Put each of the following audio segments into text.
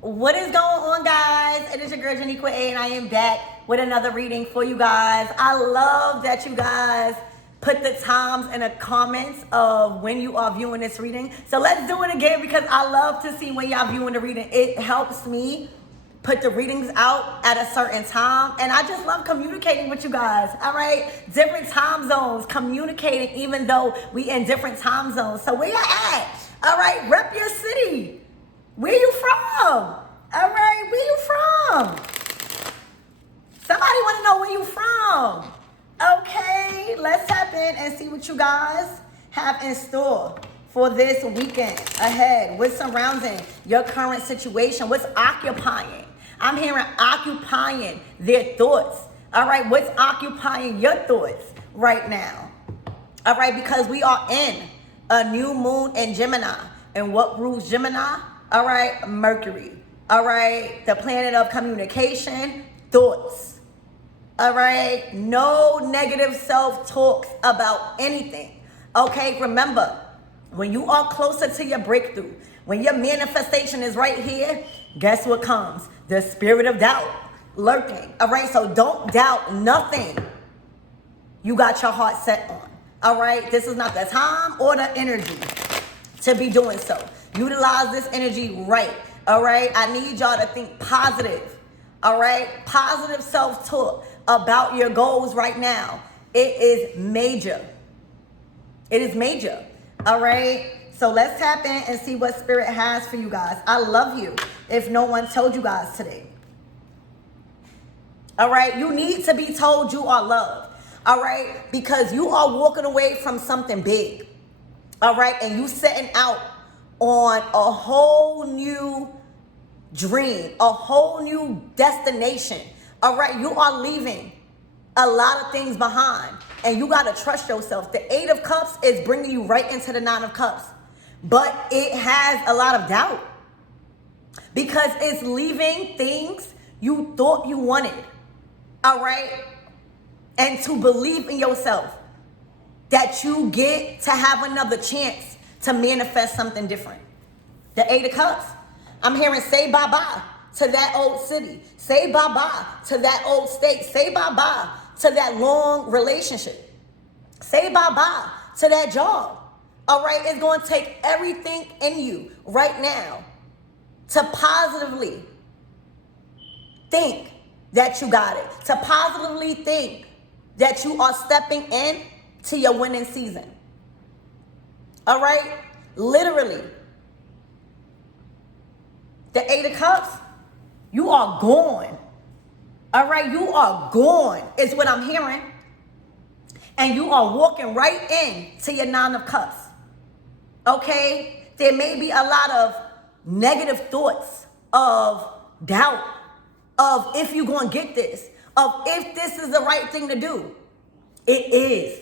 What is going on, guys? It is your girl Janiqua A, and I am back with another reading for you guys. I love that you guys put the times in the comments of when you are viewing this reading. So let's do it again because I love to see when y'all viewing the reading. It helps me put the readings out at a certain time, and I just love communicating with you guys. All right, different time zones, communicating even though we in different time zones. So where you at? All right, rep your city. Where you from? All right, where you from? Somebody want to know where you from. Okay, let's tap in and see what you guys have in store for this weekend ahead. What's surrounding your current situation? What's occupying? I'm hearing occupying their thoughts. All right, what's occupying your thoughts right now? All right, because we are in a new moon in Gemini. And what rules Gemini? All right, Mercury. All right, the planet of communication, thoughts. All right, no negative self-talks about anything. Okay, remember, when you are closer to your breakthrough, when your manifestation is right here, guess what comes? The spirit of doubt lurking. All right, so don't doubt nothing you got your heart set on. All right, this is not the time or the energy to be doing so. Utilize this energy right. All right, I need y'all to think positive. All right, positive self-talk about your goals right now. It is major. It is major. All right, so let's tap in and see what spirit has for you guys. I love you if no one told you guys today. All right, you need to be told you are loved. All right, because you are walking away from something big. All right, and you setting out on a whole new dream, a whole new destination. All right, you are leaving a lot of things behind, and you got to trust yourself. The Eight of Cups is bringing you right into the Nine of Cups, but it has a lot of doubt because it's leaving things you thought you wanted. All right, and to believe in yourself that you get to have another chance to manifest something different. The Eight of Cups. I'm hearing say bye-bye to that old city. Say bye-bye to that old state. Say bye-bye to that long relationship. Say bye-bye to that job. All right, it's going to take everything in you right now to positively think that you got it. To positively think that you are stepping in to your winning season. All right? Literally. The Eight of Cups, you are gone. All right? You are gone is what I'm hearing. And you are walking right in to your Nine of Cups. Okay? There may be a lot of negative thoughts of doubt, of if you're going to get this, of if this is the right thing to do. It is.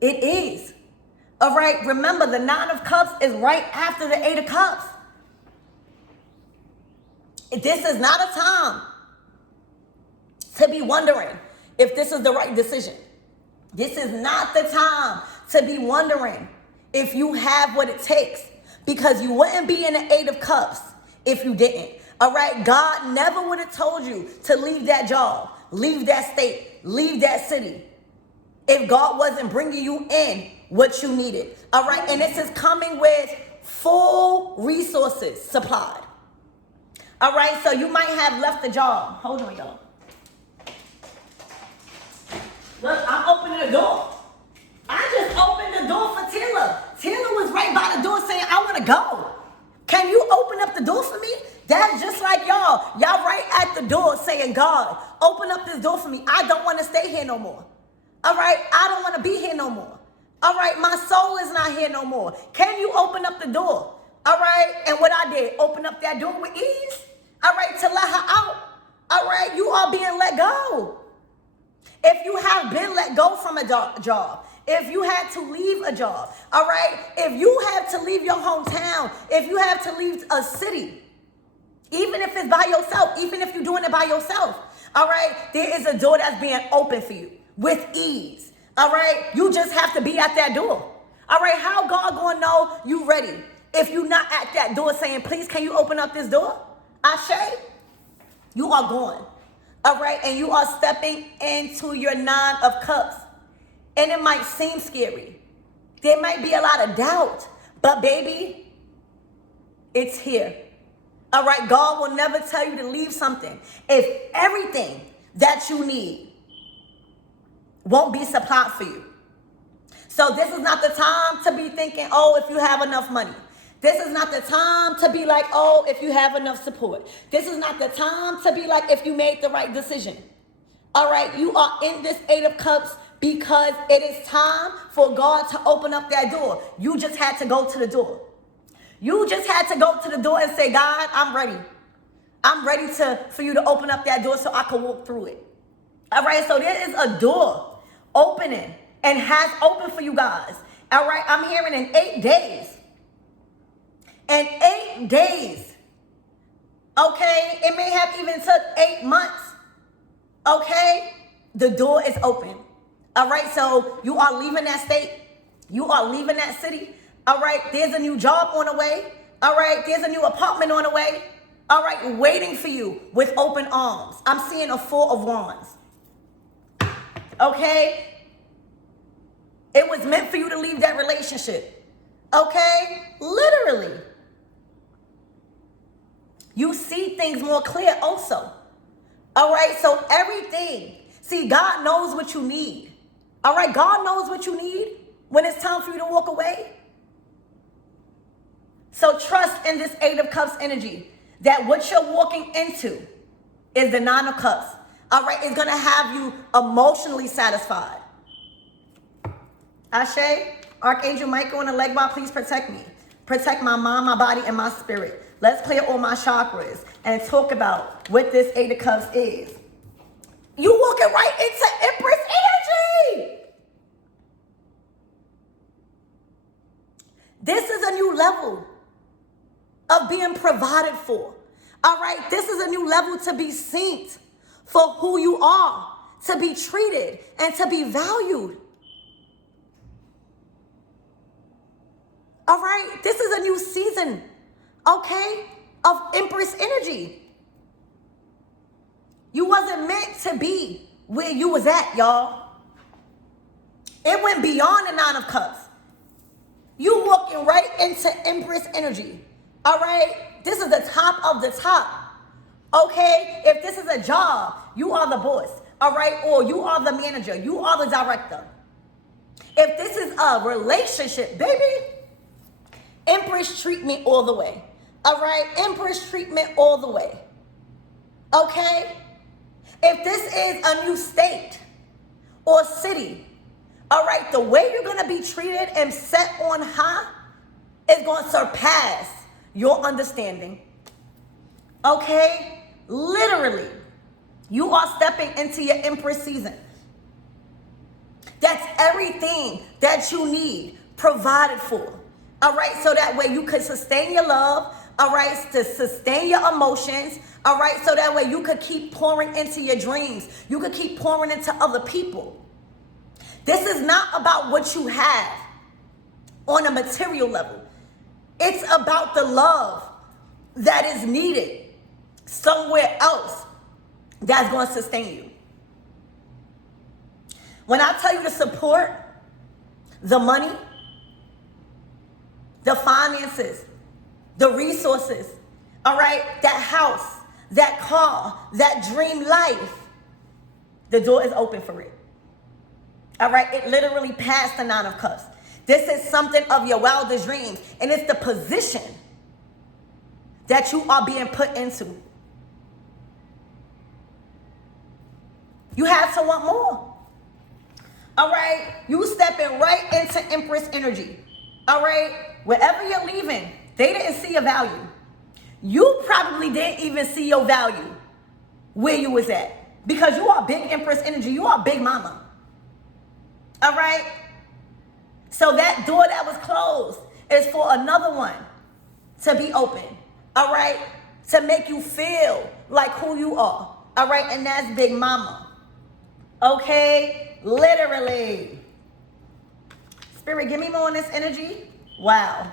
It is. All right, remember the Nine of Cups is right after the Eight of Cups. This is not a time to be wondering if this is the right decision. This is not the time to be wondering if you have what it takes, because you wouldn't be in the Eight of Cups if you didn't. All right, God never would have told you to leave that job, leave that state, leave that city, if God wasn't bringing you in what you needed. All right, and this is coming with full resources supplied. All right, so you might have left the job. Hold on, y'all. Look, I'm opening the door. I just opened the door for Taylor. Taylor was right by the door saying, I want to go. Can you open up the door for me? That's just like y'all. Y'all right at the door saying, God, open up this door for me. I don't want to stay here no more. All right, I don't want to be here no more. All right, my soul is not here no more. Can you open up the door? All right, and what I did, open up that door with ease. All right, to let her out. All right, you are being let go. If you have been let go from a job, if you had to leave a job, all right, if you have to leave your hometown, if you have to leave a city, even if it's by yourself, even if you're doing it by yourself, all right, there is a door that's being open for you with ease. All right, you just have to be at that door. All right, how God gonna know you ready if you not at that door saying, please, can you open up this door? Ashe, you are going. All right, and you are stepping into your 9 of Cups. And it might seem scary. There might be a lot of doubt. But baby, it's here. All right, God will never tell you to leave something if everything that you need won't be supplied for you. So this is not the time to be thinking, oh, if you have enough money. This is not the time to be like, oh, if you have enough support. This is not the time to be like, if you made the right decision. All right, you are in this 8 of Cups because it is time for God to open up that door. You just had to go to the door. You just had to go to the door and say, God, I'm ready. I'm ready for you to open up that door so I can walk through it. All right, so there is a door opening and has opened for you guys. All right, I'm hearing in 8 days. In 8 days. Okay, it may have even took 8 months. Okay, the door is open. All right, so you are leaving that state. You are leaving that city. All right, there's a new job on the way. All right, there's a new apartment on the way. All right, waiting for you with open arms. I'm seeing a 4 of Wands. Okay, it was meant for you to leave that relationship. Okay, literally. You see things more clear also. All right, so everything. See, God knows what you need. All right, God knows what you need when it's time for you to walk away. So trust in this 8 of Cups energy that what you're walking into is the 9 of Cups. All right, it's going to have you emotionally satisfied. Ashe, Archangel Michael and the leg bar, please protect me. Protect my mind, my body, and my spirit. Let's clear all my chakras and talk about what this 8 of Cups is. You walking right into Empress energy. This is a new level of being provided for. All right, this is a new level to be seen for who you are, to be treated and to be valued. All right, this is a new season, okay, of Empress energy. You wasn't meant to be where you was at, y'all. It went beyond the 9 of Cups. You walking right into Empress energy. All right, this is the top of the top. Okay, if this is a job, you are the boss. All right, or you are the manager, you are the director. If this is a relationship, baby, Empress treat me all the way. All right, Empress treatment all the way. Okay, if this is a new state or city, all right, the way you're going to be treated and set on high is going to surpass your understanding. Okay, literally, you are stepping into your Empress season. That's everything that you need provided for. All right, so that way you could sustain your love. All right, to sustain your emotions. All right, so that way you could keep pouring into your dreams. You could keep pouring into other people. This is not about what you have on a material level. It's about the love that is needed somewhere else that's going to sustain you. When I tell you to support the money, the finances, the resources, all right, that house, that car, that dream life, the door is open for it. All right, it literally passed the 9 of Cups. This is something of your wildest dreams, and it's the position that you are being put into. You have to want more. All right, you stepping right into Empress energy. All right, wherever you're leaving, they didn't see your value. You probably didn't even see your value where you was at, because you are big Empress energy. You are big mama. All right, so that door that was closed is for another one to be open. All right, to make you feel like who you are. All right, and that's big mama. Okay, literally. Spirit, give me more on this energy. Wow.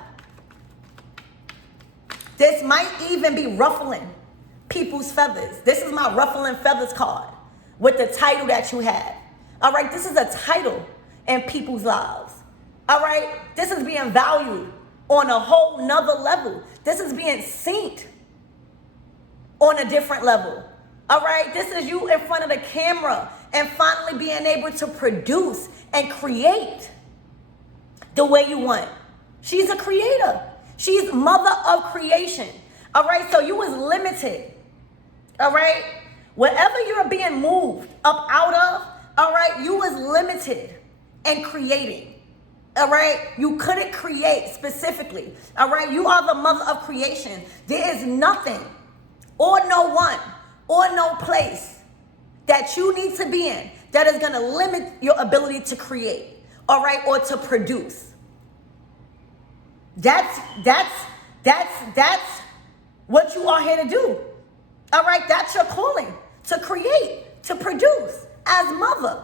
This might even be ruffling people's feathers. This is my ruffling feathers card with the title that you have. All right, this is a title in people's lives. All right, this is being valued on a whole nother level. This is being seen on a different level. All right, this is you in front of the camera and finally being able to produce and create the way you want. She's a creator. She's mother of creation. All right, so you was limited. All right, wherever you're being moved up out of, all right, you was limited in creating. All right, you couldn't create specifically. All right, you are the mother of creation. There is nothing or no one or no place that you need to be in that is going to limit your ability to create, all right, or to produce. That's what you are here to do. All right, that's your calling, to create, to produce as mother.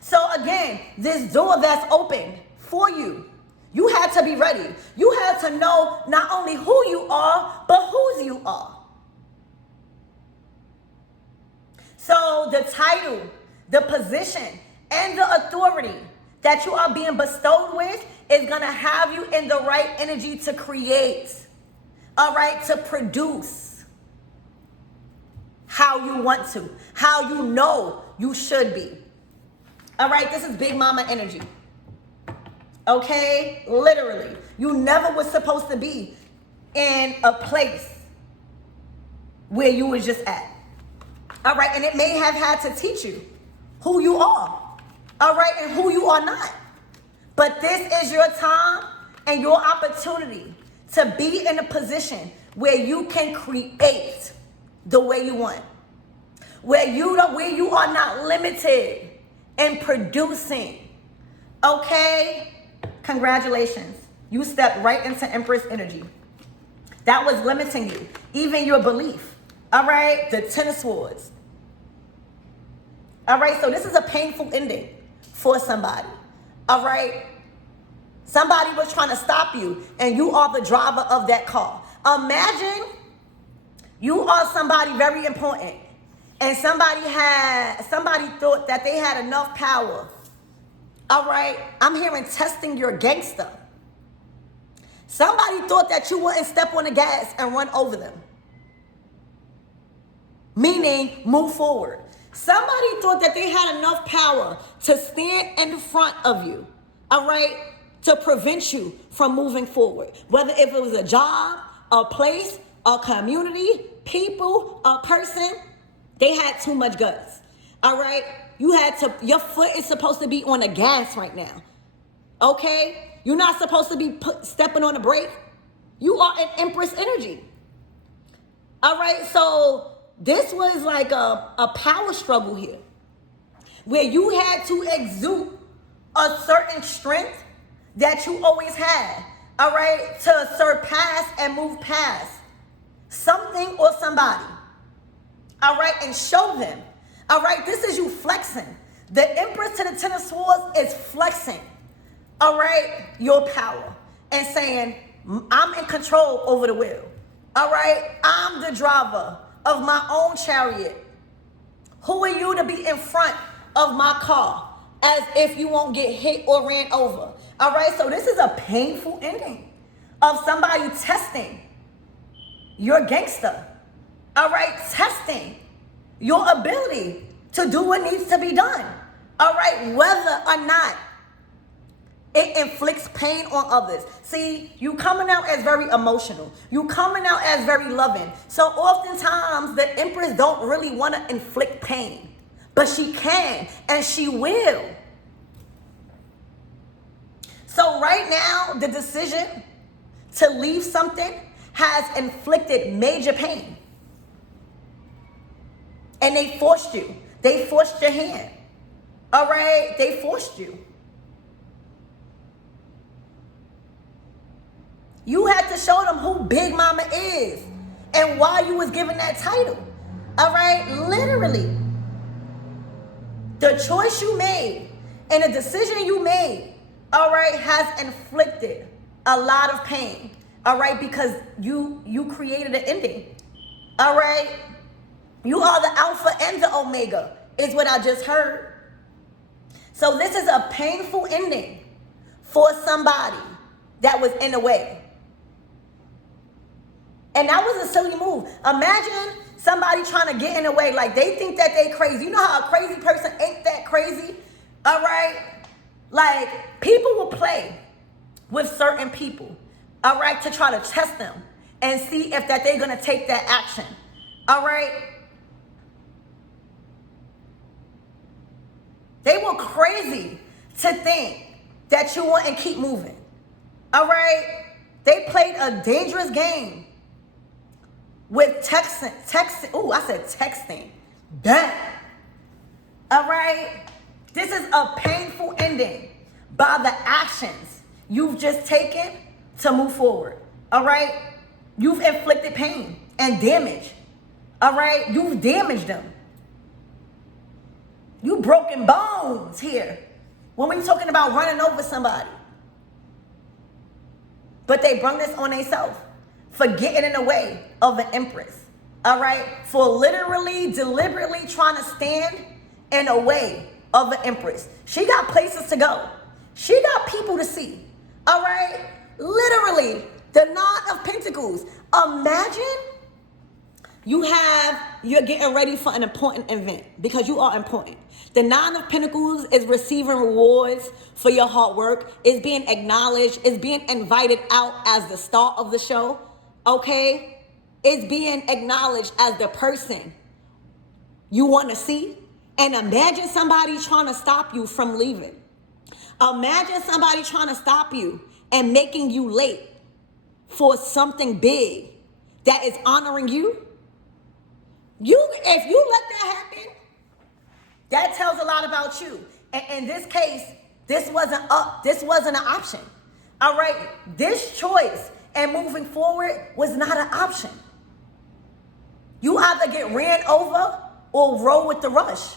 So again, this door that's open for you, you had to be ready. You had to know not only who you are, but whose you are. So the title, the position, and the authority that you are being bestowed with is going to have you in the right energy to create, all right, to produce how you want to, how you know you should be. All right, this is big mama energy. Okay, literally, you never was supposed to be in a place where you was just at. All right, and it may have had to teach you who you are, all right, and who you are not. But this is your time and your opportunity to be in a position where you can create the way you want, where you are not limited in producing. Okay, congratulations. You stepped right into Empress energy. That was limiting you, even your belief. All right, the Ten of Swords. All right, so this is a painful ending for somebody. All right, somebody was trying to stop you, and you are the driver of that car. Imagine you are somebody very important, and somebody thought that they had enough power. All right, I'm hearing testing your gangster. Somebody thought that you wouldn't step on the gas and run over them, meaning move forward. Somebody thought that they had enough power to stand in front of you, all right, to prevent you from moving forward. Whether if it was a job, a place, a community, people, a person, they had too much guts, all right? Your foot is supposed to be on the gas right now, okay? You're not supposed to be stepping on the brake. You are in Empress energy, all right? So this was like a power struggle here where you had to exude a certain strength that you always had, all right, to surpass and move past something or somebody, all right, and show them, all right, this is you flexing. The Empress to the Ten of Swords is flexing, all right, your power and saying, I'm in control over the wheel, all right, I'm the driver of my own chariot. Who are you to be in front of my car as if you won't get hit or ran over? All right, so this is a painful ending of somebody testing your gangster. All right, testing your ability to do what needs to be done. All right, whether or not it inflicts pain on others. See, you coming out as very emotional. You coming out as very loving. So oftentimes the Empress don't really want to inflict pain, but she can and she will. So right now, the decision to leave something has inflicted major pain. And they forced you. They forced your hand. All right, they forced you. You had to show them who Big Mama is and why you was given that title. All right, literally. The choice you made and the decision you made, all right, has inflicted a lot of pain. All right, because you created an ending. All right, you are the Alpha and the Omega, is what I just heard. So this is a painful ending for somebody that was in the way. And that was a silly move. Imagine somebody trying to get in the way, like they think that they crazy. You know how a crazy person ain't that crazy? All right? Like, people will play with certain people, all right, to try to test them and see if that they're going to take that action. All right? They were crazy to think that you wouldn't keep moving. All right? They played a dangerous game with texting. Ooh, I said texting. Dang. All right? This is a painful ending by the actions you've just taken to move forward. All right? You've inflicted pain and damage. All right? You've damaged them. You broken bones here when we're talking about running over somebody. But they brung this on themselves for getting in the way of an empress. All right? For literally, deliberately trying to stand in the way of an empress. She got places to go. She got people to see. All right? Literally, the Nine of Pentacles. Imagine you're getting ready for an important event because you are important. The Nine of Pentacles is receiving rewards for your hard work. It's being acknowledged. It's being invited out as the star of the show. Okay? It's being acknowledged as the person you want to see. And imagine somebody trying to stop you from leaving. Imagine somebody trying to stop you and making you late for something big that is honoring you. If you let that happen, that tells a lot about you. And in this case, this wasn't an option. All right, this choice and moving forward was not an option. You either get ran over or roll with the rush.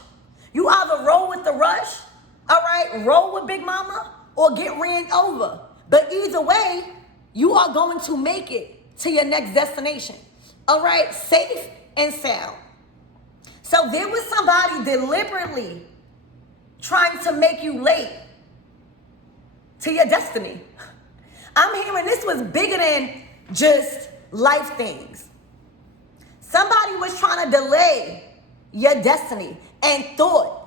You either roll with the rush, all right, roll with Big Mama, or get ran over. But either way, you are going to make it to your next destination. All right, safe and sound. So there was somebody deliberately trying to make you late to your destiny. I'm hearing this was bigger than just life things. Somebody was trying to delay your destiny and thought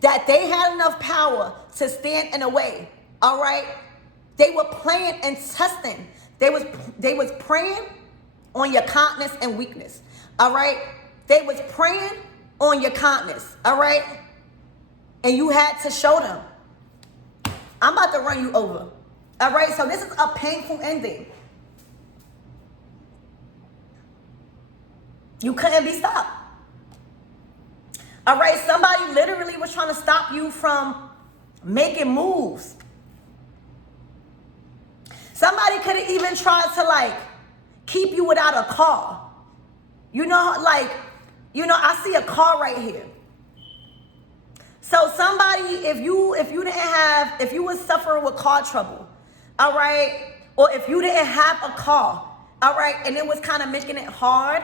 that they had enough power to stand in the way. All right? They were playing and testing. They was preying on your kindness and weakness. All right? They was preying on your kindness. All right? And you had to show them, I'm about to run you over. All right? So this is a painful ending. You couldn't be stopped. All right? Somebody literally was trying to stop you from making moves. Somebody could have even tried to keep you without a car. I see a car right here. So somebody, if you was suffering with car trouble, all right, or if you didn't have a car, all right, and it was kind of making it hard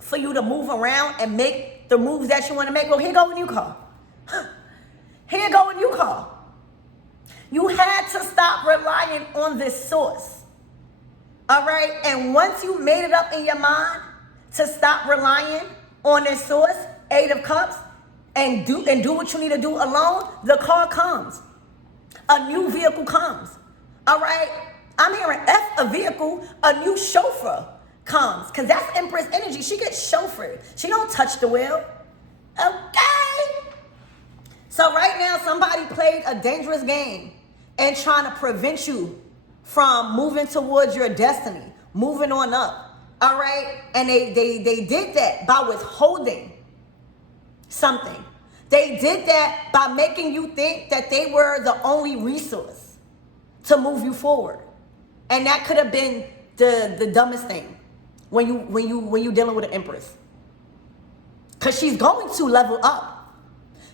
for you to move around and make the moves that you want to make, well, here go a new car. Here go a new car. You had to stop relying on this source. All right? And once you made it up in your mind to stop relying on this source, Eight of Cups, and do what you need to do alone, the car comes. A new vehicle comes. All right? I'm hearing a vehicle, a new chauffeur comes. Because that's Empress energy. She gets chauffeured. She don't touch the wheel. Okay? So right now, somebody played a dangerous game and trying to prevent you from moving towards your destiny, moving on up. All right? And they did that by withholding something. They did that by making you think that they were the only resource to move you forward. And that could have been the dumbest thing when you dealing with an empress. Because she's going to level up.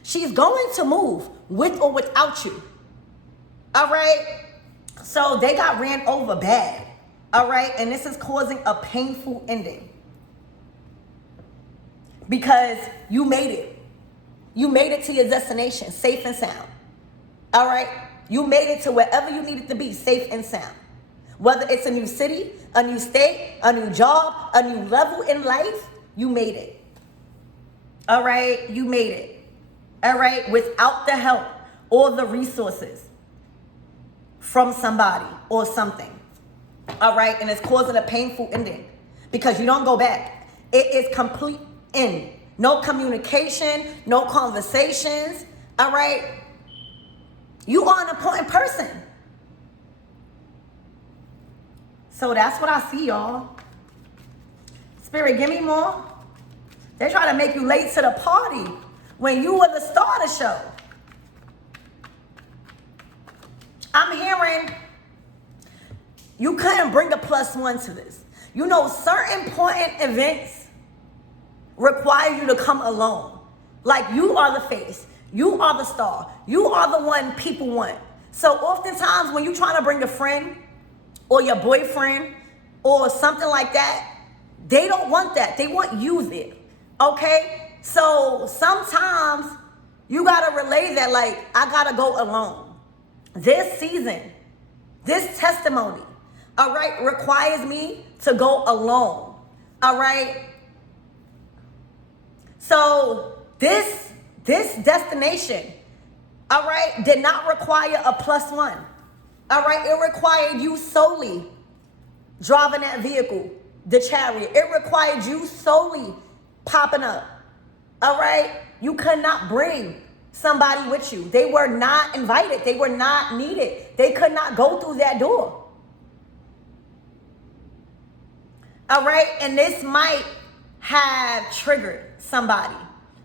She's going to move with or without you. All right? So they got ran over bad. All right, and this is causing a painful ending because you made it. You made it to your destination safe and sound. All right, you made it to wherever you needed to be safe and sound. Whether it's a new city, a new state, a new job, a new level in life, you made it. All right, you made it. All right, without the help or the resources from somebody or something. All right, and it's causing a painful ending because you don't go back. It is complete end. No communication, no conversations. All right, you are an important person. So that's what I see, y'all. Spirit, give me more. They try to make you late to the party when you were the star of the show. I'm hearing you couldn't bring a +1 to this. You know, certain important events require you to come alone. Like you are the face. You are the star. You are the one people want. So oftentimes when you're trying to bring a friend or your boyfriend or something like that, they don't want that. They want you there. Okay? So sometimes you got to relay that, like, I got to go alone. This season, this testimony, all right, requires me to go alone. All right? So this destination, all right, did not require a +1. All right? It required you solely driving that vehicle, the chariot. It required you solely popping up. All right? You could not bring somebody with you. They were not invited. They were not needed. They could not go through that door. All right? And this might have triggered somebody.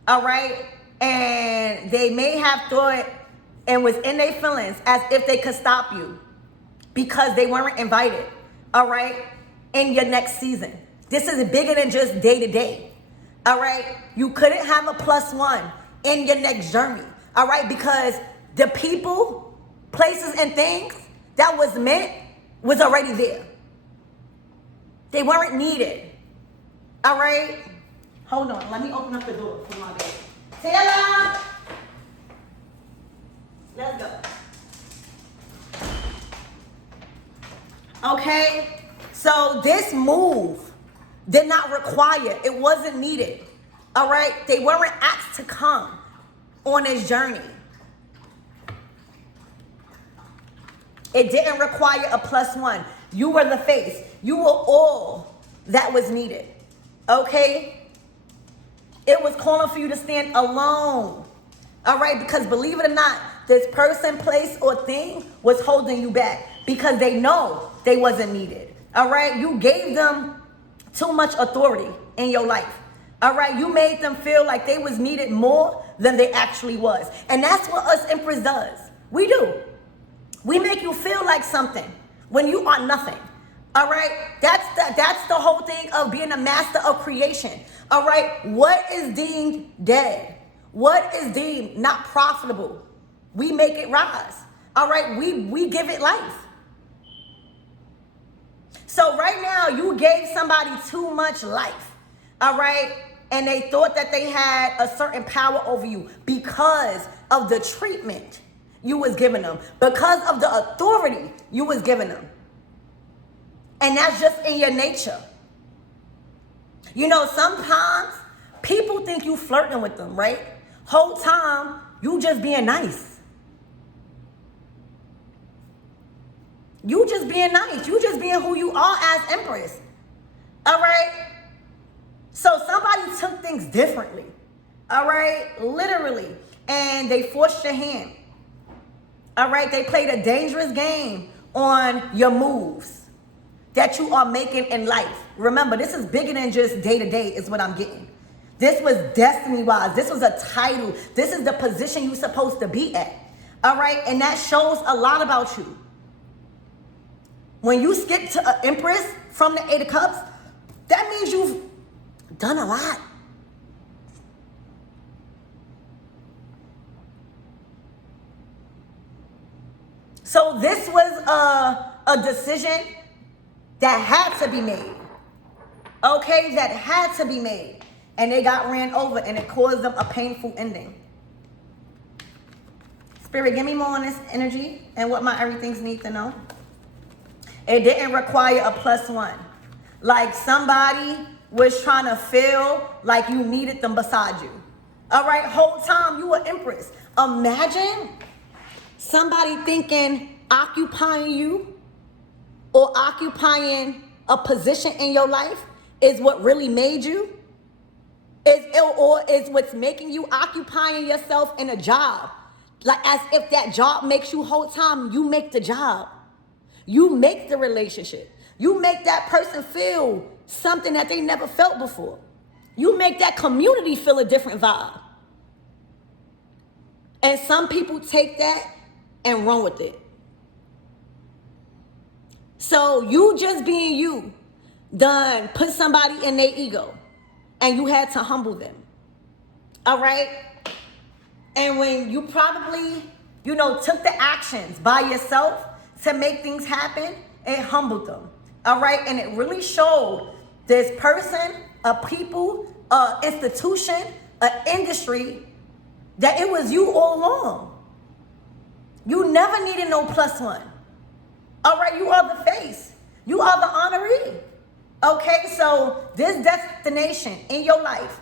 All right? And they may have thought and was in their feelings as if they could stop you because they weren't invited. All right? In your next season. This is bigger than just day to day. All right? You couldn't have a +1 in your next journey. All right? Because the people, places, and things that was meant was already there. They weren't needed. All right? Hold on. Let me open up the door for my baby. Taylor! Let's go. Okay? So this move did not require, it wasn't needed. All right? They weren't asked to come on this journey. It didn't require a +1. You were the face. You were all that was needed. Okay? It was calling for you to stand alone. All right? Because believe it or not, this person, place, or thing was holding you back because they know they wasn't needed. All right? You gave them too much authority in your life. All right? You made them feel like they was needed more than they actually was. And that's what us Empress does. We do. We make you feel like something when you are nothing. All right? That's the whole thing of being a master of creation. All right? What is deemed dead? What is deemed not profitable? We make it rise. All right? We give it life. So right now, you gave somebody too much life. All right? And they thought that they had a certain power over you because of the treatment you was giving them, because of the authority you was giving them. And that's just in your nature. You know, sometimes people think you flirting with them, right? Whole time, you just being nice. You just being nice. You just being who you are as Empress. All right? So somebody took things differently. All right? Literally. And they forced your hand. All right? They played a dangerous game on your moves that you are making in life. Remember, this is bigger than just day to day is what I'm getting. This was destiny-wise. This was a title. This is the position you're supposed to be at. All right? And that shows a lot about you. When you skip to an Empress from the 8 of Cups, that means you've done a lot. So this was a decision that had to be made. Okay, that had to be made. And they got ran over and it caused them a painful ending. Spirit, give me more on this energy and what my everythings need to know. It didn't require a +1. Like somebody was trying to feel like you needed them beside you. All right, whole time you were empress. Imagine somebody thinking occupying you or occupying a position in your life is what really made you. Is what's making you occupying yourself in a job. Like as if that job makes you whole time, you make the job. You make the relationship. You make that person feel something that they never felt before. You make that community feel a different vibe. And some people take that and run with it. So you just being you done put somebody in their ego and you had to humble them. All right? And when you probably, took the actions by yourself to make things happen, it humbled them. All right? And it really showed this person, a people, a institution, an industry, that it was you all along. You never needed no +1. All right? You are the face. You are the honoree. Okay? So this destination in your life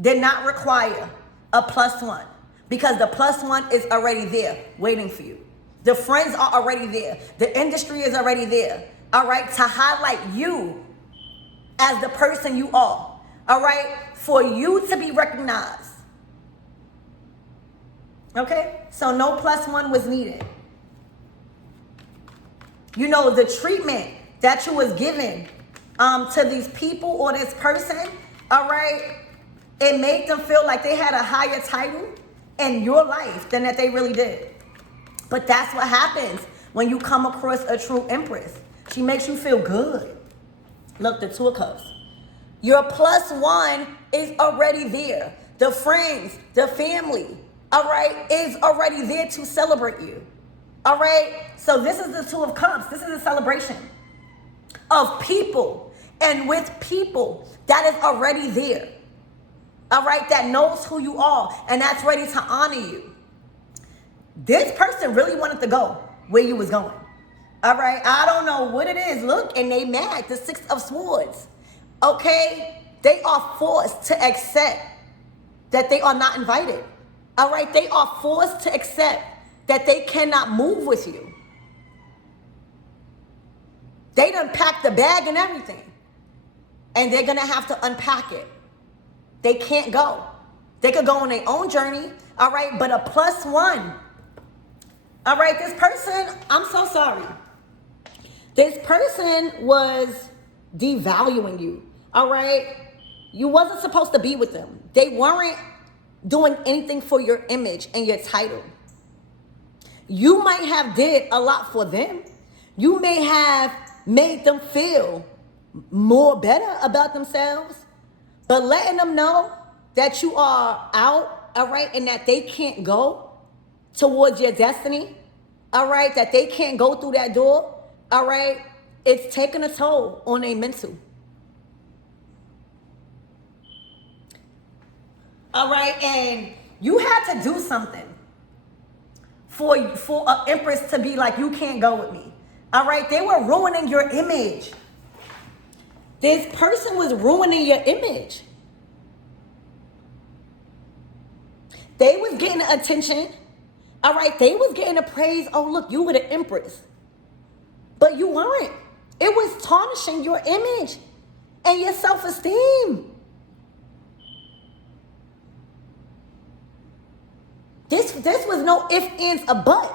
did not require a +1 because the +1 is already there waiting for you. The friends are already there. The industry is already there. All right? To highlight you as the person you are. All right? For you to be recognized. Okay? So no +1 was needed. The treatment that you was given to these people or this person, all right, it made them feel like they had a higher title in your life than that they really did. But that's what happens when you come across a true empress. She makes you feel good. Look, the 2 of Cups. Your +1 is already there. The friends, the family, all right, is already there to celebrate you. All right? So this is the 2 of Cups. This is a celebration of people and with people that is already there. All right? That knows who you are and that's ready to honor you. This person really wanted to go where you was going. All right? I don't know what it is. Look, and they mad. The 6 of Swords. Okay? They are forced to accept that they are not invited. All right? They are forced to accept that they cannot move with you. They done packed the bag and everything. And they're going to have to unpack it. They can't go. They could go on their own journey. All right? But a +1. All right? This person, I'm so sorry. This person was devaluing you. All right? You wasn't supposed to be with them. They weren't doing anything for your image and your title. You might have did a lot for them. You may have made them feel more better about themselves, but letting them know that you are out, all right, and that they can't go towards your destiny, all right, that they can't go through that door, all right, it's taking a toll on their mental. All right, and you had to do something for an empress to be like, you can't go with me. All right, they were ruining your image. This person was ruining your image. They was getting attention. All right, they was getting the praise. Oh, look, you were the empress. But you weren't. It was tarnishing your image and your self-esteem. This was no ifs, ands, or but.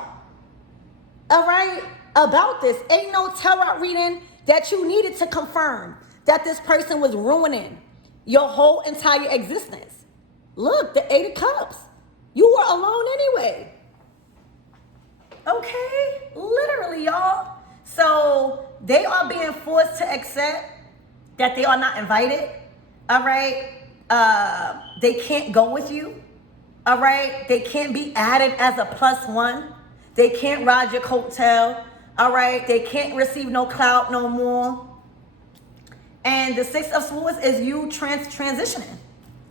All right? About this. Ain't no tarot reading that you needed to confirm that this person was ruining your whole entire existence. Look, the 8 of Cups. You were alone anyway. Okay? Literally, y'all. So they are being forced to accept that they are not invited. All right? They can't go with you. All right? They can't be added as a +1. They can't ride your coattail. All right, they can't receive no clout no more. And the Six of Swords is you transitioning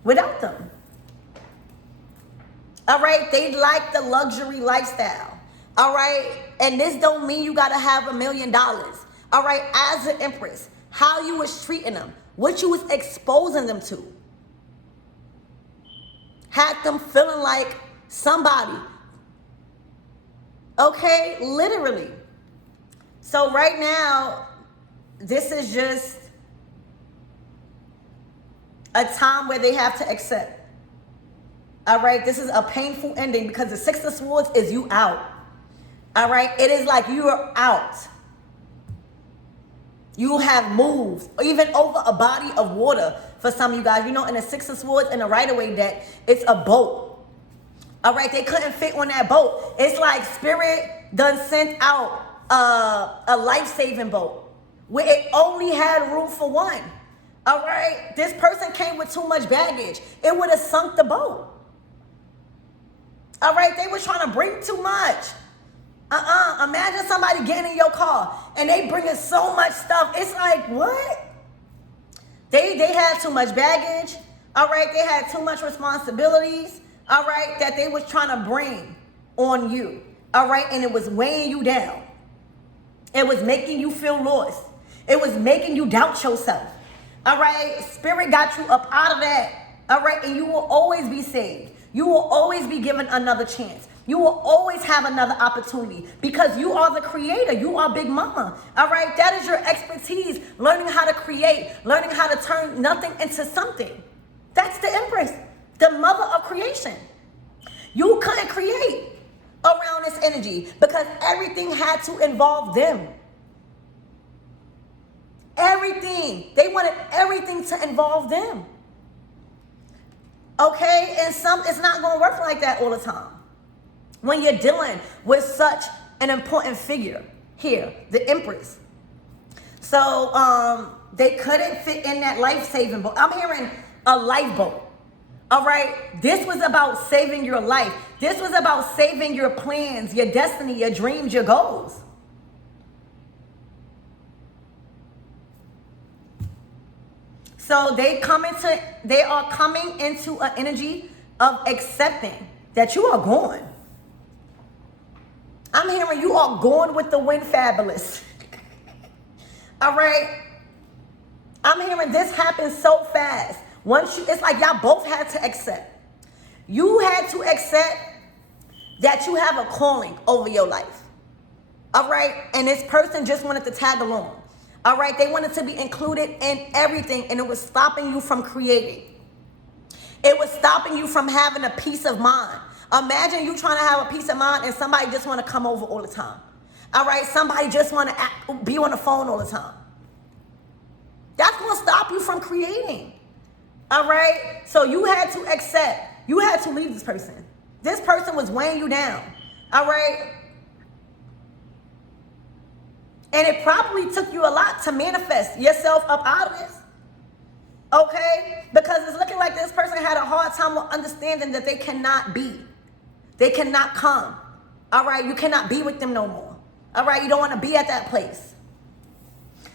without them. All right, they like the luxury lifestyle. All right, and this don't mean you gotta have $1 million. All right, as an empress, how you was treating them, what you was exposing them to, had them feeling like somebody. Okay, literally. So right now, this is just a time where they have to accept. All right, this is a painful ending because the Six of Swords is you out. All right, it is like you are out. You have moved, even over a body of water for some of you guys. You know, in the Six of Swords in the Rider-Waite deck, it's a boat. All right, they couldn't fit on that boat. It's like Spirit done sent out a life-saving boat where it only had room for one. All right, this person came with too much baggage. It would have sunk the boat. All right, they were trying to bring too much. Imagine somebody getting in your car and they bringing so much stuff. It's like, what? They had too much baggage. All right, they had too much responsibilities. All right, that they was trying to bring on you. All right, and it was weighing you down. It was making you feel lost. It was making you doubt yourself. All right, Spirit got you up out of that. All right, and you will always be saved. You will always be given another chance. You will always have another opportunity because you are the creator. You are Big Mama. All right, that is your expertise, learning how to create, learning how to turn nothing into something. That's the Empress, the mother of creation. You couldn't create around this energy because everything had to involve them. Everything. They wanted everything to involve them. Okay? And it's not going to work like that all the time. When you're dealing with such an important figure here, the Empress. So, they couldn't fit in that life-saving boat. I'm hearing a lifeboat. All right? This was about saving your life. This was about saving your plans, your destiny, your dreams, your goals. So they are coming into an energy of accepting that you are going. I'm hearing you are going with the wind, fabulous. All right. I'm hearing this happen so fast. It's like y'all both had to accept. You had to accept that you have a calling over your life. All right. And this person just wanted to tag along. All right, they wanted to be included in everything, and it was stopping you from creating. It was stopping you from having a peace of mind. Imagine you trying to have a peace of mind and somebody just want to come over all the time. All right, somebody just want to be on the phone all the time. That's going to stop you from creating. All right, so you had to accept. You had to leave this person. This person was weighing you down. All right. And it probably took you a lot to manifest yourself up out of this. Okay? Because it's looking like this person had a hard time with understanding that they cannot be. They cannot come. All right? You cannot be with them no more. All right? You don't want to be at that place.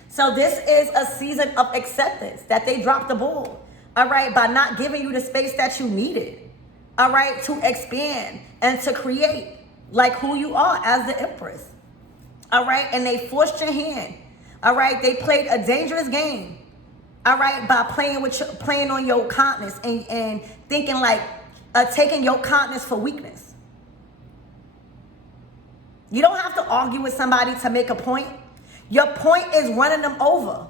So this is a season of acceptance that they dropped the ball. All right? By not giving you the space that you needed. All right? To expand and to create like who you are as the Empress. All right, and they forced your hand. All right, they played a dangerous game. All right, by playing on your kindness and thinking like taking your kindness for weakness. You don't have to argue with somebody to make a point. Your point is running them over.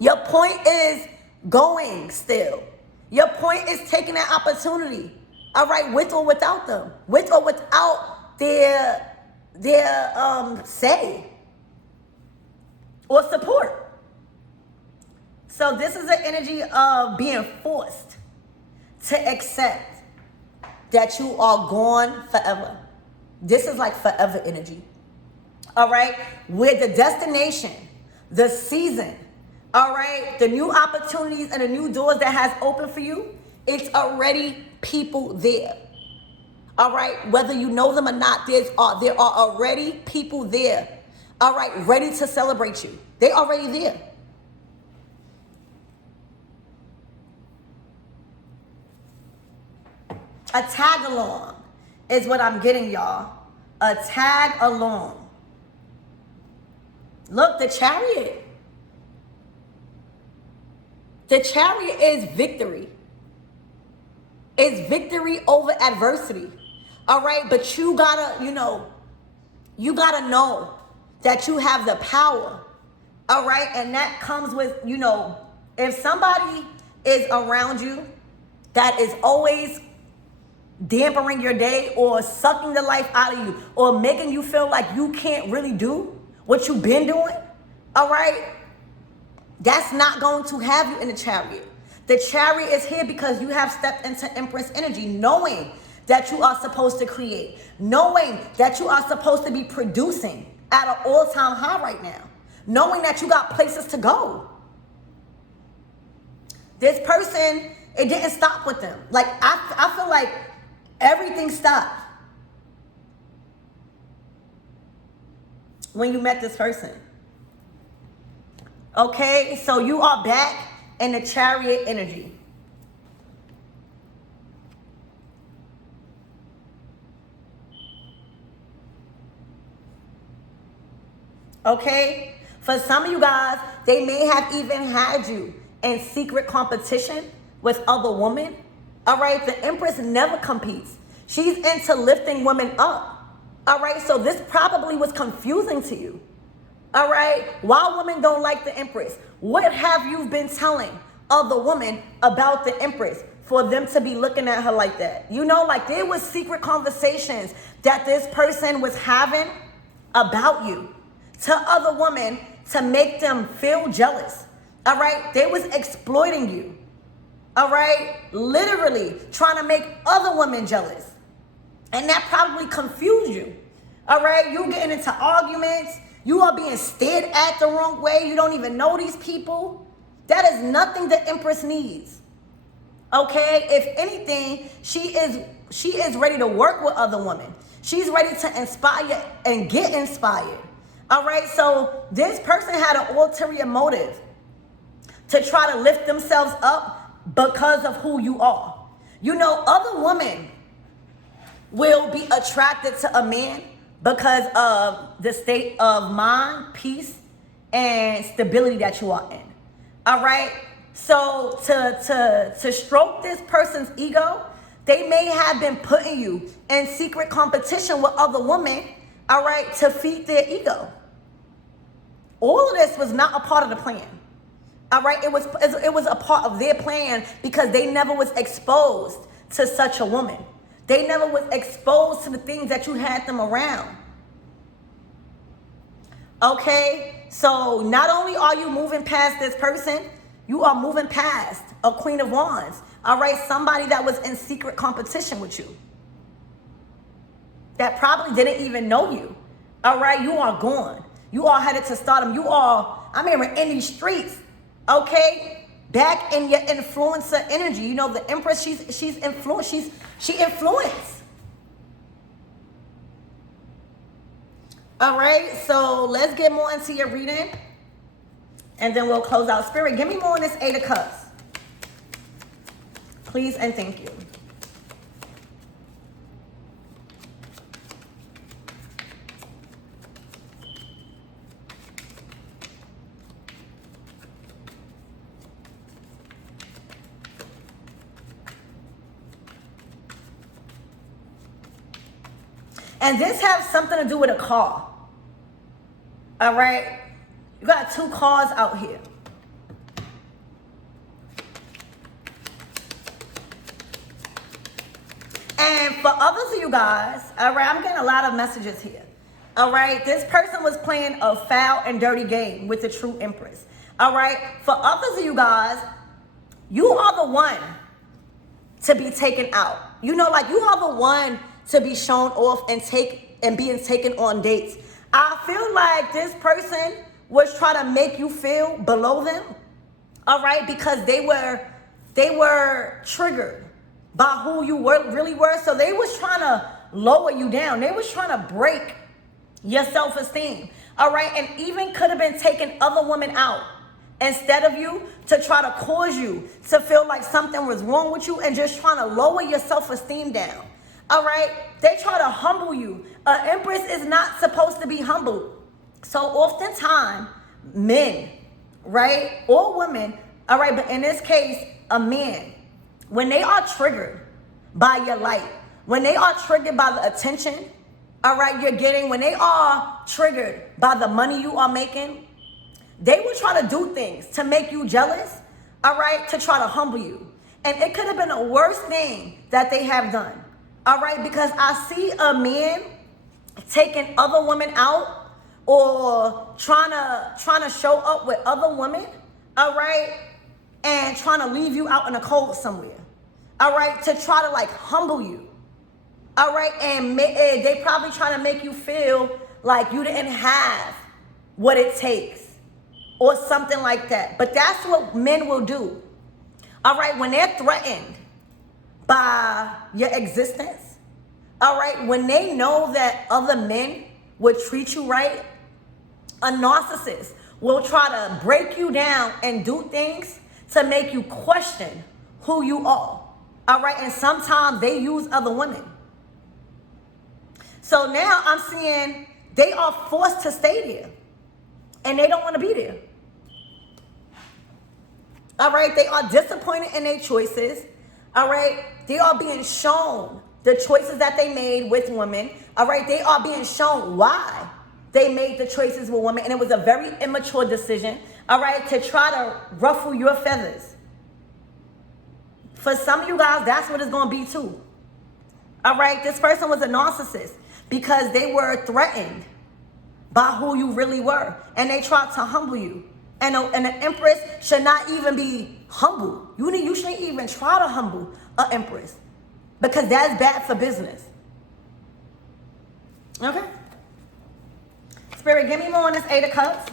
Your point is going still. Your point is taking that opportunity. All right, with or without them, with or without their say or support. So this is the energy of being forced to accept that you are gone forever. This is like forever energy. All right, where the destination, the season, all right, the new opportunities and the new doors that has opened for you, it's already people there. All right, whether you know them or not, there are already people there, all right, ready to celebrate you. They already there. A tag along is what I'm getting, y'all. A tag along. Look, the Chariot. The Chariot is victory. It's victory over adversity. All right, but you gotta know that you have the power. All right, and that comes with, if somebody is around you that is always dampening your day or sucking the life out of you or making you feel like you can't really do what you've been doing, all right, that's not going to have you in the Chariot. The Chariot is here because you have stepped into Empress energy, knowing that you are supposed to create, knowing that you are supposed to be producing at an all-time high right now, knowing that you got places to go. This person, it didn't stop with them. Like, I feel like everything stopped when you met this person. Okay, so you are back in the Chariot energy. Okay, for some of you guys, they may have even had you in secret competition with other women. All right, the Empress never competes. She's into lifting women up. All right, so this probably was confusing to you. All right, why women don't like the Empress? What have you been telling other women about the Empress for them to be looking at her like that? Like there was secret conversations that this person was having about you to other women to make them feel jealous. All right, they was exploiting you. All right, literally trying to make other women jealous. And that probably confused you. All right, you getting into arguments. You are being stared at the wrong way. You don't even know these people. That is nothing the Empress needs. Okay, if anything, she is ready to work with other women. She's ready to inspire and get inspired. All right, so this person had an ulterior motive to try to lift themselves up because of who you are. Other women will be attracted to a man because of the state of mind, peace, and stability that you are in. All right? So to stroke this person's ego, they may have been putting you in secret competition with other women, all right, to feed their ego. All of this was not a part of the plan. All right? It was a part of their plan because they never was exposed to such a woman. They never was exposed to the things that you had them around. Okay? So not only are you moving past this person, you are moving past a Queen of Wands. All right? Somebody that was in secret competition with you. That probably didn't even know you. All right? You are gone. You are headed to stardom. You are, in these streets. Okay? Back in your influencer energy. The Empress, she's influenced. She influenced. All right, so let's get more into your reading. And then we'll close out. Spirit, give me more on this 8 of Cups. Please and thank you. And this has something to do with a car. All right? You got 2 cars out here. And for others of you guys, all right, I'm getting a lot of messages here. All right? This person was playing a foul and dirty game with the true Empress. All right? For others of you guys, you are the one to be taken out. You are the one to be shown off and being taken on dates. I feel like this person was trying to make you feel below them, all right, because they were triggered by who you really were. So they was trying to lower you down. They was trying to break your self-esteem. All right. And even could have been taking other women out instead of you to try to cause you to feel like something was wrong with you and just trying to lower your self-esteem down. All right. They try to humble you. An empress is not supposed to be humbled. So oftentimes men, right, or women, all right, but in this case, a man, when they are triggered by your light, when they are triggered by the attention, all right, you're getting, when they are triggered by the money you are making, they will try to do things to make you jealous, all right, to try to humble you. And it could have been the worst thing that they have done, all right, because I see a man taking other women out or trying to show up with other women, all right, and trying to leave you out in the cold somewhere, all right, to try to like humble you, all right, and they probably trying to make you feel like you didn't have what it takes or something like that. But that's what men will do, all right, when they're threatened by your existence, all right, when they know that other men would treat you right. A narcissist will try to break you down and do things to make you question who you are. All right. And sometimes they use other women. So now I'm seeing they are forced to stay there and they don't want to be there. All right. They are disappointed in their choices. All right. They are being shown the choices that they made with women. All right. They are being shown why they made the choices with women, and it was a very immature decision, all right, to try to ruffle your feathers. For some of you guys, that's what it's going to be too. All right, this person was a narcissist because they were threatened by who you really were, and they tried to humble you. And an empress should not even be humble. You shouldn't even try to humble an empress because that's bad for business. Okay? Spirit, give me more on this Eight of Cups.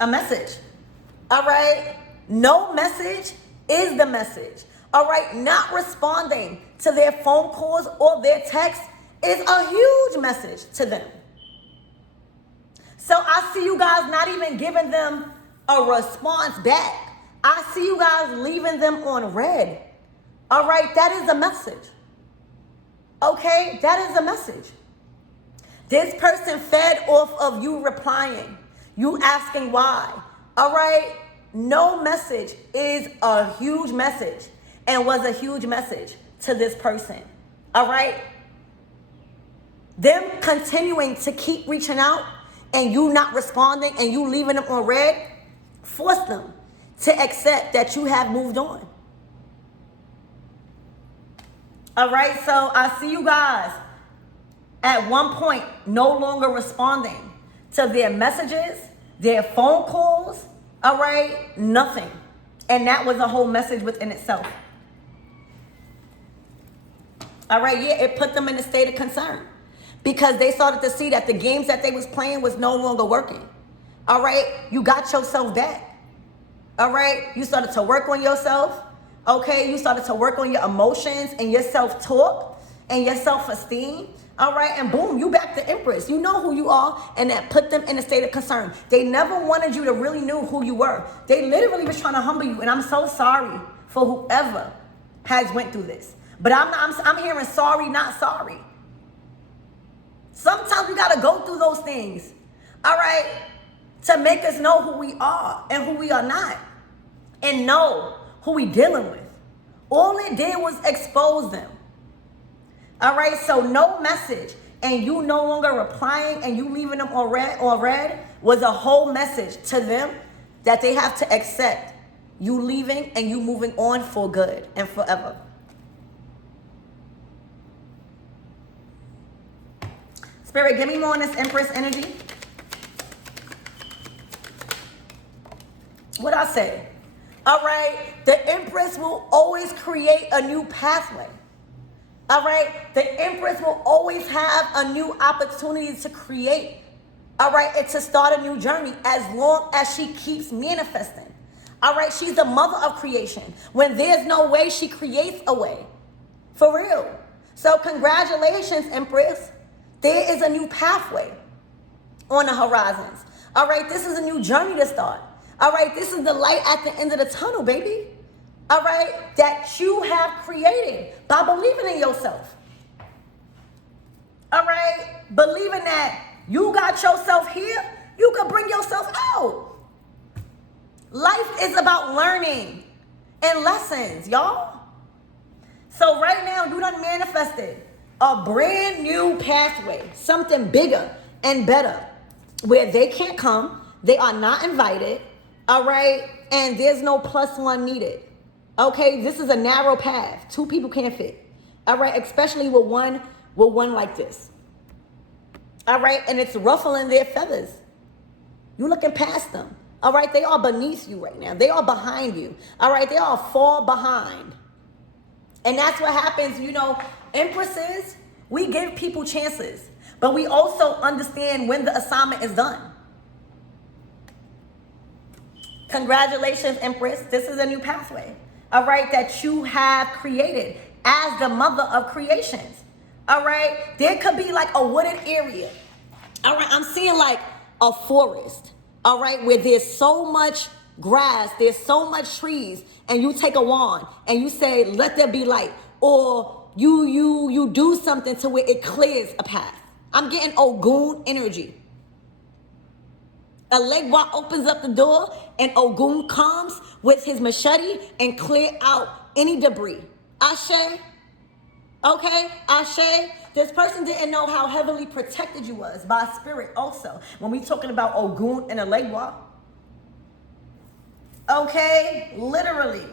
A message. All right. No message is the message. All right. Not responding to their phone calls or their texts is a huge message to them. So I see you guys not even giving them a response back. I see you guys leaving them on red. All right. That is a message. Okay, that is a message. This person fed off of you replying, you asking why. All right, no message is a huge message and was a huge message to this person. All right, them continuing to keep reaching out and you not responding and you leaving them on red, force them to accept that you have moved on. All right, so I see you guys at one point no longer responding to their messages, their phone calls, all right, nothing. And that was a whole message within itself. All right, yeah, it put them in a state of concern because they started to see that the games that they was playing was no longer working. All right, you got yourself back. All right, you started to work on yourself. Okay, you started to work on your emotions and your self-talk and your self-esteem. All right, and boom, you back to Empress. You know who you are, and that put them in a state of concern. They never wanted you to really know who you were. They literally was trying to humble you, and I'm so sorry for whoever has went through this. But I'm hearing sorry, not sorry. Sometimes we got to go through those things, all right, to make us know who we are and who we are not, and know who we dealing with. All it did was expose them. All right, so no message and you no longer replying and you leaving them on red was a whole message to them that they have to accept you leaving and you moving on for good and forever. Spirit, give me more on this Empress energy. What I say? All right, the Empress will always create a new pathway. All right, the Empress will always have a new opportunity to create All right, it's to start a new journey as long as she keeps manifesting. All right, she's the mother of creation. When there's no way, she creates a way. For real. So congratulations, Empress. There is a new pathway on the horizons. All right, this is a new journey to start. All right, this is the light at the end of the tunnel, baby. All right, that you have created by believing in yourself. All right, believing that you got yourself here, you can bring yourself out. Life is about learning and lessons, y'all. So right now, you done manifested a brand new pathway, something bigger and better, where they can't come, they are not invited, all right, and there's no +1 needed. Okay, this is a narrow path. 2 people can't fit. All right, especially with one like this. All right, and it's ruffling their feathers. You looking past them. All right, they are beneath you right now. They are behind you. All right, they are far behind. And that's what happens, empresses, we give people chances, but we also understand when the assignment is done. Congratulations, Empress. This is a new pathway, all right, that you have created as the mother of creations. All right, there could be like a wooded area. All right, I'm seeing like a forest, all right, where there's so much grass, there's so much trees, and you take a wand and you say, let there be light, or you do something to where it clears a path. I'm getting Ogun energy. Alegwa opens up the door and Ogun comes with his machete and clear out any debris. Ashe. Okay, Ashe. This person didn't know how heavily protected you was by spirit also. When we talking about Ogun and Alegwa. Okay, literally.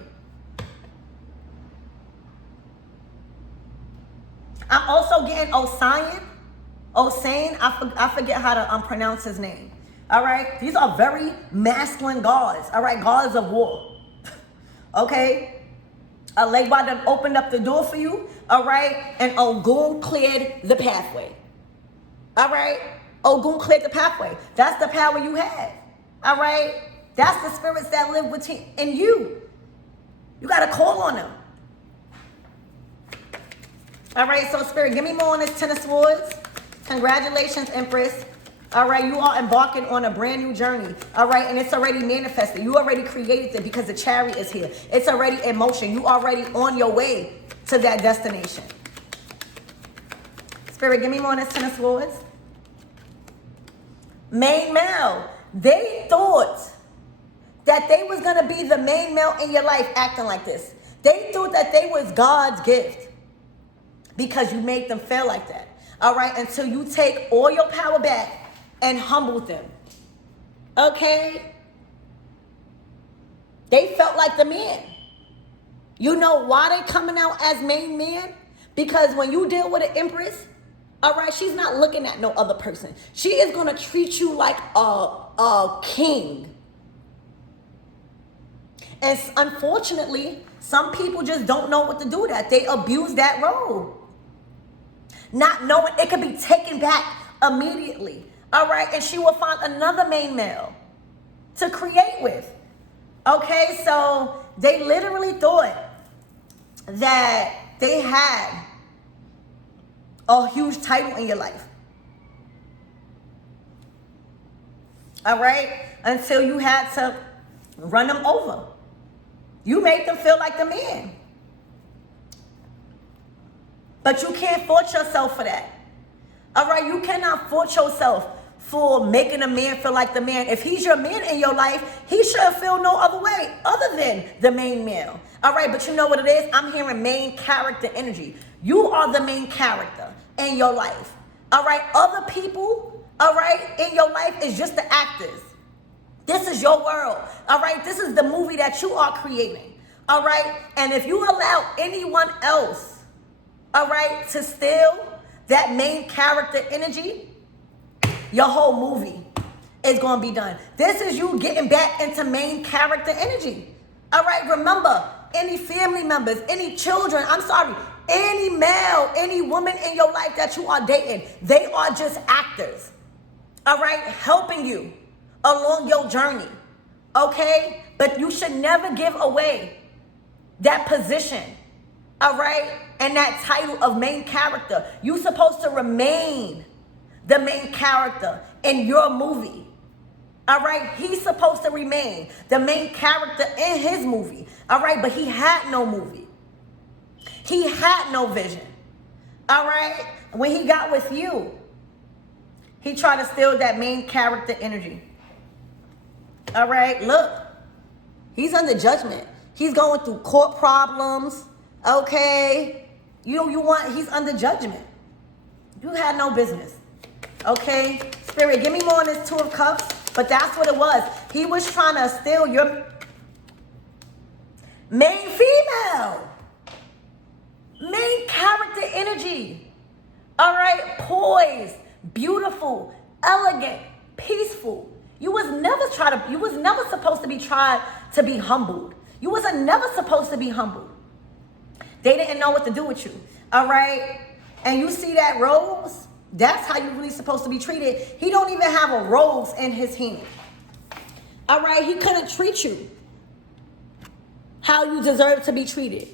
I'm also getting Osane, I forget how to pronounce his name. All right, these are very masculine gods. All right, gods of war. Okay, Alegba done opened up the door for you. All right, and Ogun cleared the pathway. All right, Ogun cleared the pathway. That's the power you have. All right, that's the spirits that live in you. You got to call on them. All right, so Spirit, give me more on this Ten of Swords. Congratulations, Empress. All right, you are embarking on a brand new journey. All right, and it's already manifested. You already created it because the Chariot is here. It's already in motion. You already on your way to that destination. Spirit, give me more on this Ten of Swords. Main male. They thought that they was going to be the main male in your life acting like this. They thought that they was God's gift because you made them feel like that. All right, until you take all your power back and humble them. Okay? They felt like the man. You know why they coming out as main man? Because when you deal with an empress, all right, she's not looking at no other person. She is going to treat you like a king. And unfortunately, some people just don't know what to do with that. They abuse that role. Not knowing it could be taken back immediately. All right, and she will find another main male to create with. Okay, so they literally thought that they had a huge title in your life. All right, until you had to run them over. You made them feel like the man. But you can't fault yourself for that. All right, you cannot fault yourself for making a man feel like the man. If he's your man in your life, he shouldn't feel no other way other than the main male. All right, but you know what it is? I'm hearing main character energy. You are the main character in your life. All right, other people, all right, in your life is just the actors. This is your world. All right, this is the movie that you are creating. All right, and if you allow anyone else, all right, to steal that main character energy, your whole movie is going to be done. This is you getting back into main character energy. All right, remember, any family members, any children, any male, any woman in your life that you are dating, they are just actors. all right, helping you along your journey, okay? But you should never give away that position, all right, and that title of main character. You're supposed to remain the main character in your movie, all right? He's supposed to remain the main character in his movie, all right? But he had no movie. He had no vision, all right? When he got with you, he tried to steal that main character energy. All right, look, he's under judgment. He's going through court problems, okay? He's under judgment. You had no business, okay? Spirit, give me more on this Two of Cups, but that's what it was. He was trying to steal your main female, main character energy, all right? Poised, beautiful, elegant, peaceful. You was never supposed to be tried to be humbled. You was never supposed to be humbled. They didn't know what to do with you, all right? And you see that rose? That's how you're really supposed to be treated. He don't even have a rose in his hand, all right? He couldn't treat you how you deserve to be treated,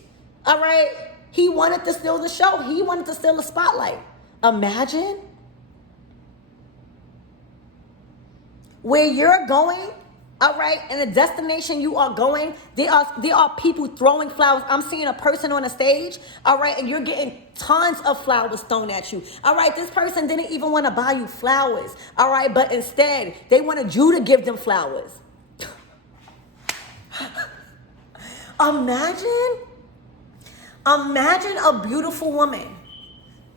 all right? He wanted to steal the show. He wanted to steal the spotlight. Imagine where you're going, all right, and the destination you are going, there are people throwing flowers. I'm seeing a person on a stage, all right, and you're getting tons of flowers thrown at you. All right, this person didn't even want to buy you flowers, all right, but instead, they wanted you to give them flowers. Imagine a beautiful woman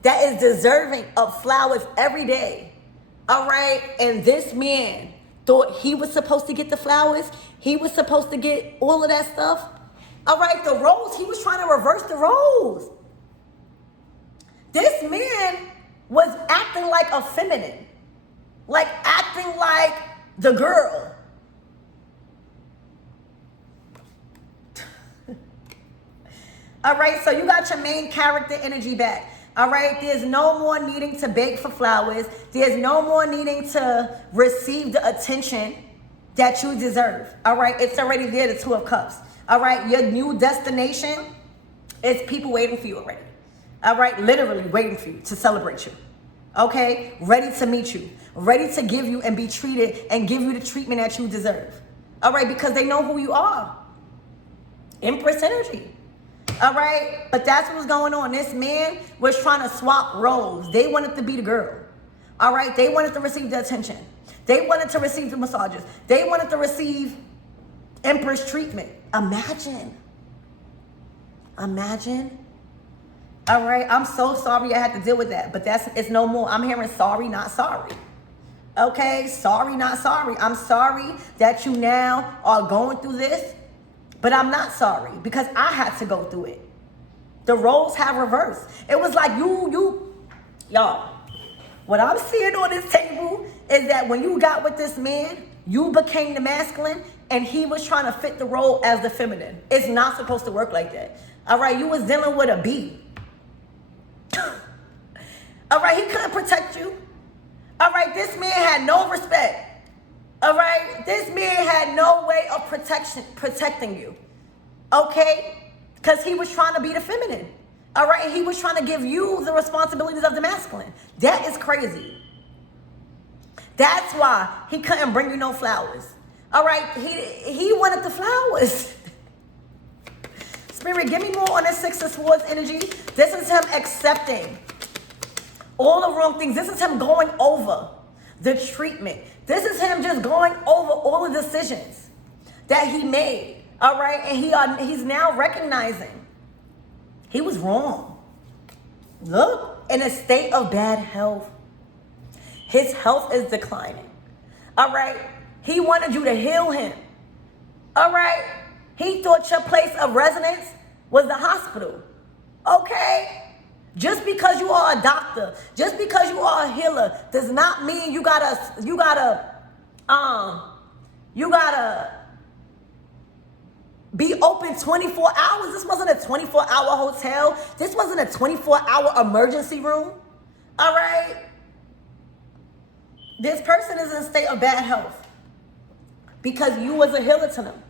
that is deserving of flowers every day, all right, and this man thought he was supposed to get the flowers. He was supposed to get all of that stuff. All right, the rose, he was trying to reverse the roles. This man was acting like a feminine, like acting like the girl. All right, so you got your main character energy back. All right, there's no more needing to beg for flowers. There's no more needing to receive the attention that you deserve. All right, it's already there, the Two of Cups. All right, your new destination is people waiting for you already. All right, literally waiting for you to celebrate you. Okay, ready to meet you, ready to give you and be treated and give you the treatment that you deserve. All right, because they know who you are. Empress energy. All right, but that's what was going on. This man was trying to swap roles. They wanted to be the girl. All right, they wanted to receive the attention. They wanted to receive the massages. They wanted to receive Empress treatment. Imagine. All right, I'm so sorry I had to deal with that, but it's no more. I'm hearing sorry, not sorry. Okay, sorry, not sorry. I'm sorry that you now are going through this. But I'm not sorry because I had to go through it. The roles have reversed. It was like y'all, what I'm seeing on this table is that when you got with this man, you became the masculine and he was trying to fit the role as the feminine. It's not supposed to work like that. All right, you was dealing with a bee. All right, he couldn't protect you. All right, this man had no respect. All right, this man had no way of protecting you, okay? Because he was trying to be the feminine, all right? He was trying to give you the responsibilities of the masculine. That is crazy. That's why he couldn't bring you no flowers, all right? He wanted the flowers. Spirit, give me more on the Six of Swords energy. This is him accepting all the wrong things. This is him going over the treatment. This is him just going over all the decisions that he made, all right? And he's now recognizing he was wrong. Look, in a state of bad health. His health is declining, all right? He wanted you to heal him, all right? He thought your place of residence was the hospital, okay? Just because you are a doctor, just because you are a healer, does not mean you gotta be open 24 hours. This wasn't a 24-hour hotel. This wasn't a 24-hour emergency room. All right. This person is in a state of bad health because you was a healer to them.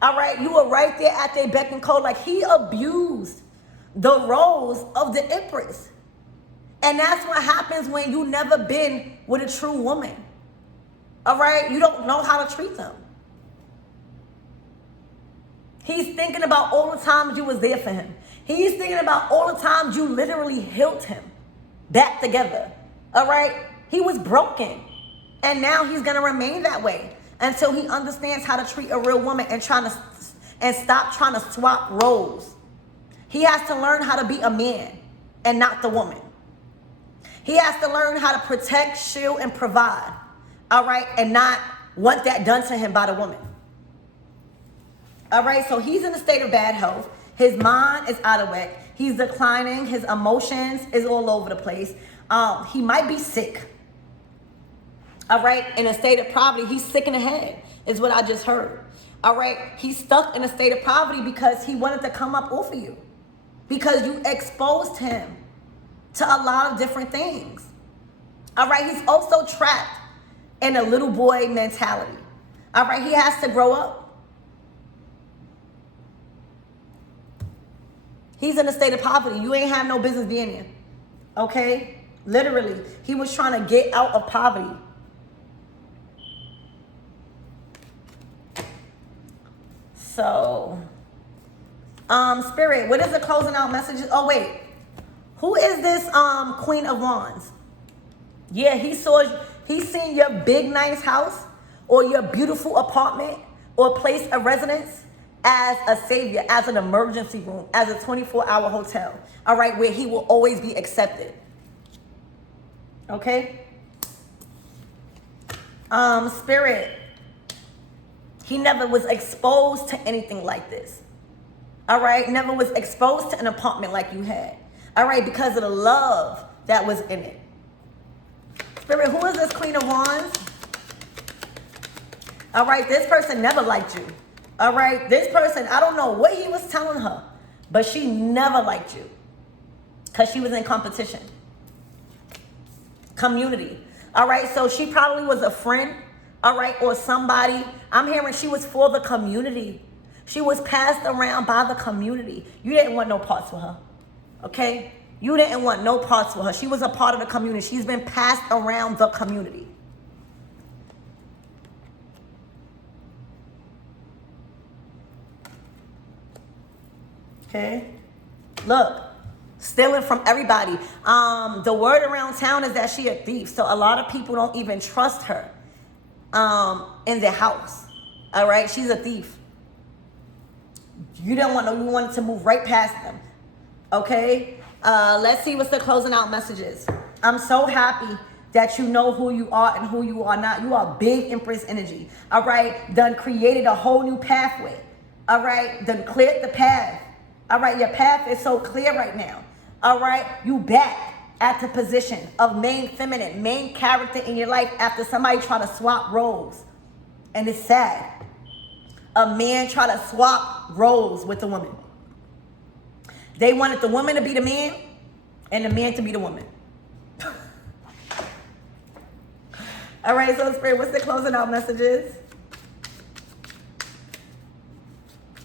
All right, you were right there at their beck and call. Like, he abused the roles of the empress. And that's what happens when you never been with a true woman. All right, you don't know how to treat them. He's thinking about all the times you was there for him. He's thinking about all the times you literally healed him back together. All right, he was broken. And now he's going to remain that way until he understands how to treat a real woman and stop trying to swap roles. He has to learn how to be a man and not the woman. He has to learn how to protect, shield, and provide. All right, and not want that done to him by the woman. All right, so he's in a state of bad health. His mind is out of whack. He's declining. His emotions is all over the place. He might be sick. All right, in a state of poverty. He's sick in the head, is what I just heard. All right, he's stuck in a state of poverty because he wanted to come up off of you. Because you exposed him to a lot of different things. All right, he's also trapped in a little boy mentality. All right, he has to grow up. He's in a state of poverty. You ain't have no business being in. Okay? Literally, he was trying to get out of poverty. So, Spirit, what is the closing out messages? Oh, wait. Who is this Queen of Wands? Yeah, he's seen your big, nice house or your beautiful apartment or place of residence as a savior, as an emergency room, as a 24-hour hotel. All right, where he will always be accepted. Okay? Spirit, he never was exposed to anything like this. All right, never was exposed to an apartment like you had. All right, because of the love that was in it. Spirit, who is this Queen of Wands? All right, this person never liked you. All right, this person, I don't know what he was telling her, but she never liked you because she was in competition. Community. All right, so she probably was a friend, all right, or somebody. I'm hearing she was for the community. She was passed around by the community. You didn't want no parts with her, okay? You didn't want no parts with her. She was a part of the community. She's been passed around the community. Okay, look, stealing from everybody. The word around town is that she a thief. So a lot of people don't even trust her in their house. All right, she's a thief. You don't want you wanted to move right past them. Okay, let's see what's the closing out messages. I'm so happy that you know who you are and who you are not. You are big Empress energy. All right, done created a whole new pathway. All right, done cleared the path. All right, your path is so clear right now. All right, you back at the position of main feminine, main character in your life after somebody tried to swap roles. And it's sad. A man tried to swap roles with the woman. They wanted the woman to be the man and the man to be the woman. All right, so Spirit, what's the closing out messages?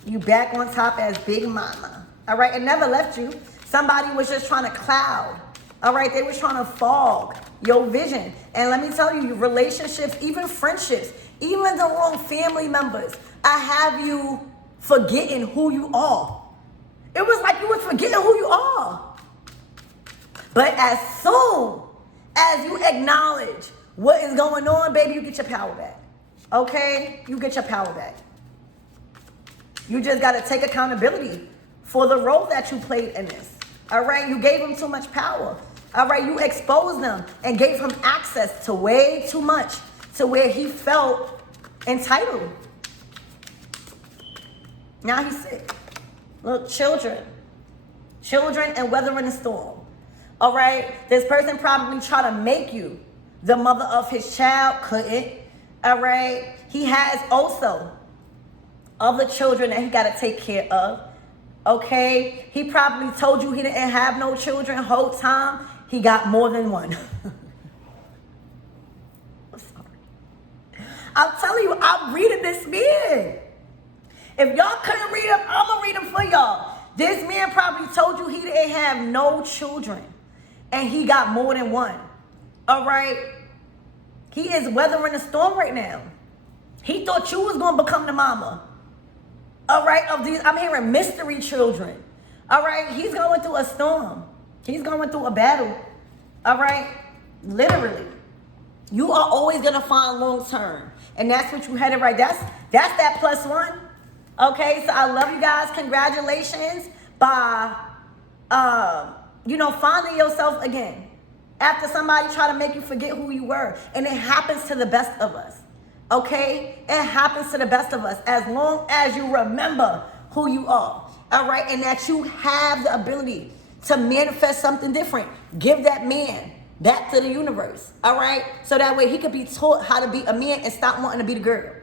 You back on top as Big Mama. All right, it never left you. Somebody was just trying to cloud. All right, they was trying to fog your vision. And let me tell you, relationships, even friendships, even the wrong family members, I have you forgetting who you are. It was like you was forgetting who you are. But as soon as you acknowledge what is going on, baby, you get your power back. Okay? You get your power back. You just got to take accountability for the role that you played in this. All right? You gave him too much power. All right? You exposed them and gave him access to way too much to where he felt entitled. Now he's sick. Look, children and weathering the storm. All right? This person probably tried to make you the mother of his child. Couldn't. All right? He has also other children that he got to take care of. Okay? He probably told you he didn't have no children the whole time. He got more than one. I'm telling you, I'm reading this man. If y'all couldn't read him, I'm going to read him for y'all. This man probably told you he didn't have no children. And he got more than one. All right? He is weathering a storm right now. He thought you was going to become the mama. All right? Of these, I'm hearing mystery children. All right? He's going through a storm. He's going through a battle. All right? Literally. You are always going to find long term. And that's what you headed right. That's that +1. Okay? So I love you guys. Congratulations by, finding yourself again. After somebody try to make you forget who you were. And it happens to the best of us. Okay? It happens to the best of us. As long as you remember who you are. All right? And that you have the ability to manifest something different. Give that man back to the universe. All right? So that way he could be taught how to be a man and stop wanting to be the girl.